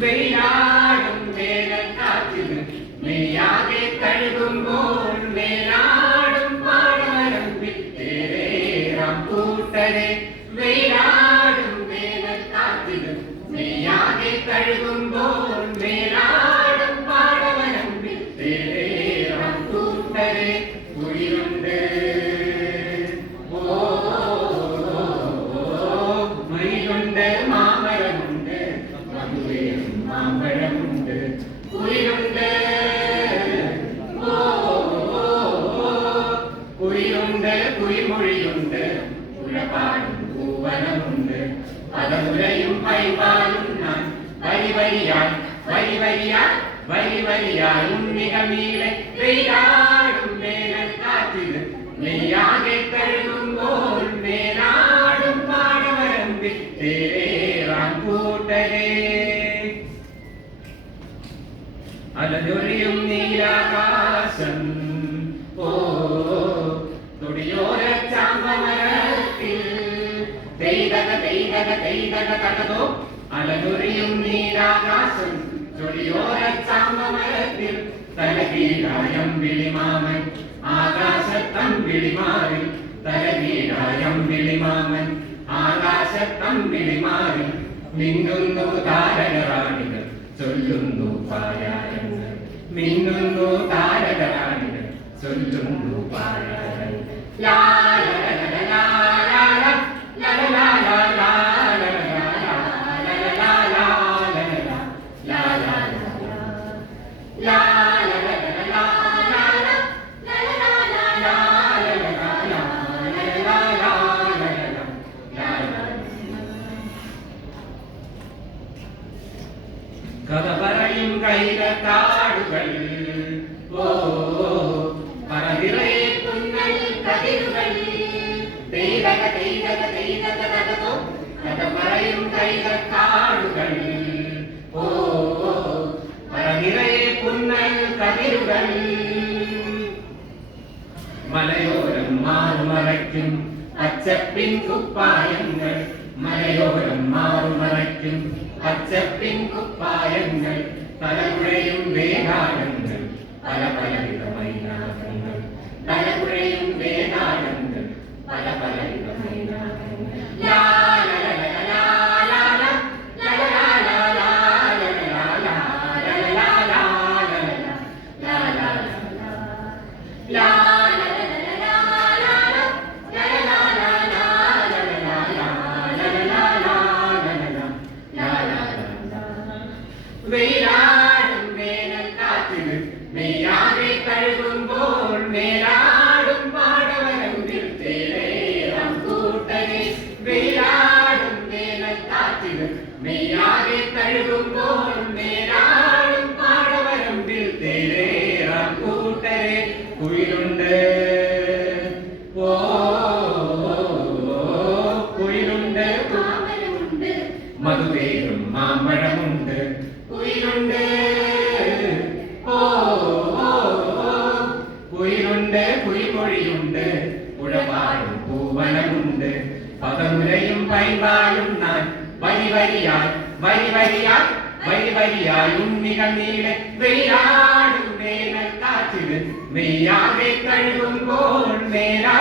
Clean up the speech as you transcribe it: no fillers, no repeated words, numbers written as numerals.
வெயிலாடும் வேலக்காற்றில் மெய்யாகே கழுகும்போல் மேலாடும் பாடமரம் விட்டேராம் கூட்டரே. வெயிலாடும் வேலக்காற்றில் மெய்யாகே கழுகும்போல் மேலாடும் பாடமரம் விட்டேராம் கூட்டரே. உயிருண்டு மயிலுண்டு மாமரமுண்டு மதுவேறும் மாம்பழமுண்டு. உயிருண்டு உயிருண்டு குயிமொழியுண்டு உழப்பாடும் பூவனமுண்டு. பதமுறையும் பைபாலும் நான் வரி வரியாய் வரி வரியாய் வரி வரியாய் உன்னிக மீளை. வெயிலாடும் மேலல் காற்றில் மெய்யாகே கழுகும்போல் மேலாடும் பாடமரம் விட்டேராம் கூட்டரே. അലലൊരിയും നീലാകാശം തൊടിയോര ചാമ്പമരത്തിൽ തെയ്തക തെയ്തക തെയ്തക തകതോ. അലലൊരിയും നീലാകാശം തൊടിയോര ചാമ്പമരത്തിൽ തലകീഴായം വിളിമാമൻ ആകാശത്തം വിളിമാറിൽ. തലകീഴായം വിളിമാമൻ ആകാശത്തം വിളിമാറിൽ. മിന്നുന്നു താരകറാണികൾ ചൊല്ലുന്നു പാരായങ്ങൾ. മിന്നുന്നു താരകറാണികൾ ചൊല്ലുന്നു പാരായങ്ങൾ. കഥ പറയും കൈകാടുകൾ പറനിറയെ പുന്നൽ കതിരുകൾ. തെയ്തക തെയ്തക തെയ്തക തകതോ. കഥ പറയും കൈകാടുകൾ പറനിറയെ പുന്നൽ കതിരുകൾ. മലയോരം മാറുമറയ്ക്കും പച്ചപ്പിൻ കുപ്പായങ്ങൾ. മലയോരം മാറുമറയ്ക്കും പച്ചപ്പിൻ കുപ്പായങ്ങൾ. തലമുറയും വേദാളങ്ങൾ പല പലവിധ മൈനാകങ്ങൾ. തലമുറയും വേദാളങ്ങൾ പല പലവിധ മൈനാകങ്ങൾ. വെയിലാടും വേനൽക്കാറ്റിൽ മെയ്യാകെ കഴുകുമ്പോൾ മേലാടും പാടവരമ്പിൽ തേരേറാം കൂട്ടരെ. വെയിലാടും വേനൽക്കാറ്റിൽ മെയ്യാകെ കഴുകുമ്പോൾ മേലാടും പാടവരമ്പിൽ തേരേറാം കൂട്ടരെ. കുയിലുണ്ട് കുയിലുണ്ട് മധുവേറും മാമ്പഴമുണ്ട്. കുയിലുണ്ട് കുയിലുണ്ട് കുയിമൊഴിയുണ്ട് ഉഴപാടും പൂവനമുണ്ട്. പദമുരയും പൈമ്പാലും ഞാൻ വരി വരിയായി വരി വരിയായി വരി വരിയായി ഉണ്ണിക നീളെ. വെയിലാടും വേനൽ കാറ്റിൽ മെയ്യാകെ കഴുകുമ്പോൾ മേലാ